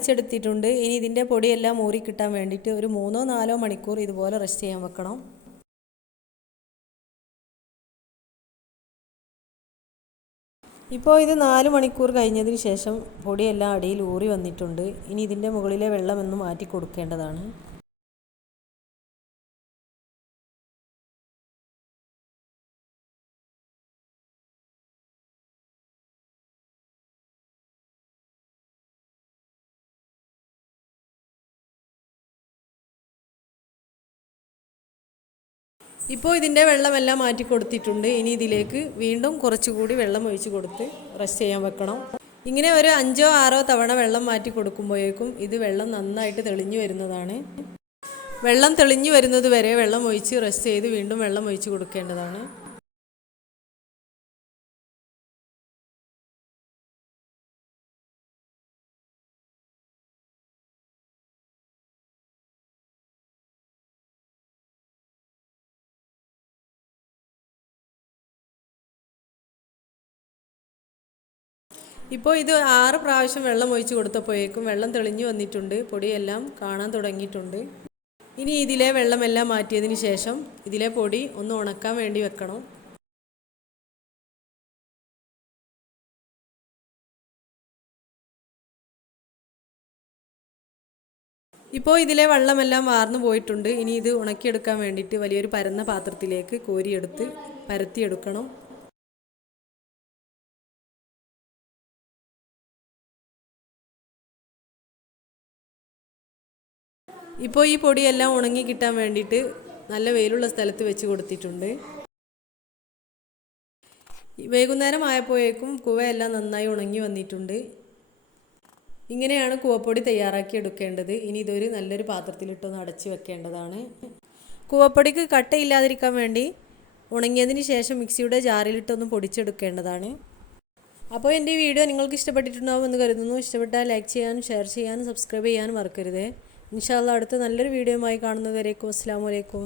അരച്ചെടുത്തിട്ടുണ്ട്. ഇനി ഇതിൻ്റെ പൊടിയെല്ലാം മൂറി കിട്ടാൻ വേണ്ടിയിട്ട് ഒരു 3-4 മണിക്കൂർ ഇതുപോലെ റെസ്റ്റ് ചെയ്യാൻ വെക്കണം. ഇപ്പോൾ ഇത് 4 മണിക്കൂർ കഴിഞ്ഞതിന് ശേഷം പൊടിയെല്ലാം അടിയിൽ ഊറി വന്നിട്ടുണ്ട്. ഇനി ഇതിൻ്റെ മുകളിലെ വെള്ളമൊന്ന് മാറ്റി കൊടുക്കേണ്ടതാണ്. ഇപ്പോൾ ഇതിൻ്റെ വെള്ളമെല്ലാം മാറ്റി കൊടുത്തിട്ടുണ്ട്. ഇനി ഇതിലേക്ക് വീണ്ടും കുറച്ചുകൂടി വെള്ളം ഒഴിച്ച് കൊടുത്ത് റെസ്റ്റ് ചെയ്യാൻ വെക്കണം. ഇങ്ങനെ ഒരു 5-6 തവണ വെള്ളം മാറ്റി കൊടുക്കുമ്പോഴേക്കും ഇത് വെള്ളം നന്നായിട്ട് തെളിഞ്ഞു വരുന്നതാണ്. വെള്ളം തെളിഞ്ഞു വരുന്നത് വരെ വെള്ളം ഒഴിച്ച് റെസ്റ്റ് ചെയ്ത് വീണ്ടും വെള്ളം ഒഴിച്ച് കൊടുക്കേണ്ടതാണ്. ഇപ്പോൾ ഇത് 6 പ്രാവശ്യം വെള്ളം ഒഴിച്ച് കൊടുത്തപ്പോഴേക്കും വെള്ളം തെളിഞ്ഞു വന്നിട്ടുണ്ട്. പൊടിയെല്ലാം കാണാൻ തുടങ്ങിയിട്ടുണ്ട്. ഇനി ഇതിലെ വെള്ളമെല്ലാം മാറ്റിയതിന് ശേഷം ഇതിലെ പൊടി ഒന്ന് ഉണക്കാൻ വേണ്ടി വെക്കണം. ഇപ്പോൾ ഇതിലെ വെള്ളമെല്ലാം വാർന്നു പോയിട്ടുണ്ട്. ഇനി ഇത് ഉണക്കിയെടുക്കാൻ വേണ്ടിയിട്ട് വലിയൊരു പരന്ന പാത്രത്തിലേക്ക് കോരിയെടുത്ത് പരത്തിയെടുക്കണം. ഇപ്പോൾ ഈ പൊടിയെല്ലാം ഉണങ്ങി കിട്ടാൻ വേണ്ടിയിട്ട് നല്ല വെയിലുള്ള സ്ഥലത്ത് വെച്ച് കൊടുത്തിട്ടുണ്ട്. വൈകുന്നേരം ആയപ്പോഴേക്കും കുവയെല്ലാം നന്നായി ഉണങ്ങി വന്നിട്ടുണ്ട്. ഇങ്ങനെയാണ് കൂവപ്പൊടി തയ്യാറാക്കി എടുക്കേണ്ടത്. ഇനി ഇതൊരു നല്ലൊരു പാത്രത്തിലിട്ടൊന്ന് അടച്ച് വെക്കേണ്ടതാണ്. കൂവപ്പൊടിക്ക് കട്ടയില്ലാതിരിക്കാൻ വേണ്ടി ഉണങ്ങിയതിന് ശേഷം മിക്സിയുടെ ജാറിലിട്ടൊന്ന് പൊടിച്ചെടുക്കേണ്ടതാണ്. അപ്പോൾ എൻ്റെ ഈ വീഡിയോ നിങ്ങൾക്ക് ഇഷ്ടപ്പെട്ടിട്ടുണ്ടാവുമെന്ന് കരുതുന്നു. ഇഷ്ടപ്പെട്ടാൽ ലൈക്ക് ചെയ്യാനും ഷെയർ ചെയ്യാനും സബ്സ്ക്രൈബ് ചെയ്യാനും മറക്കരുത്. ഇൻഷാ അല്ലാഹ് അടുത്ത നല്ലൊരു വീഡിയോയുമായി കാണുന്നതുവരേക്കും അസ്സലാമു അലൈക്കും.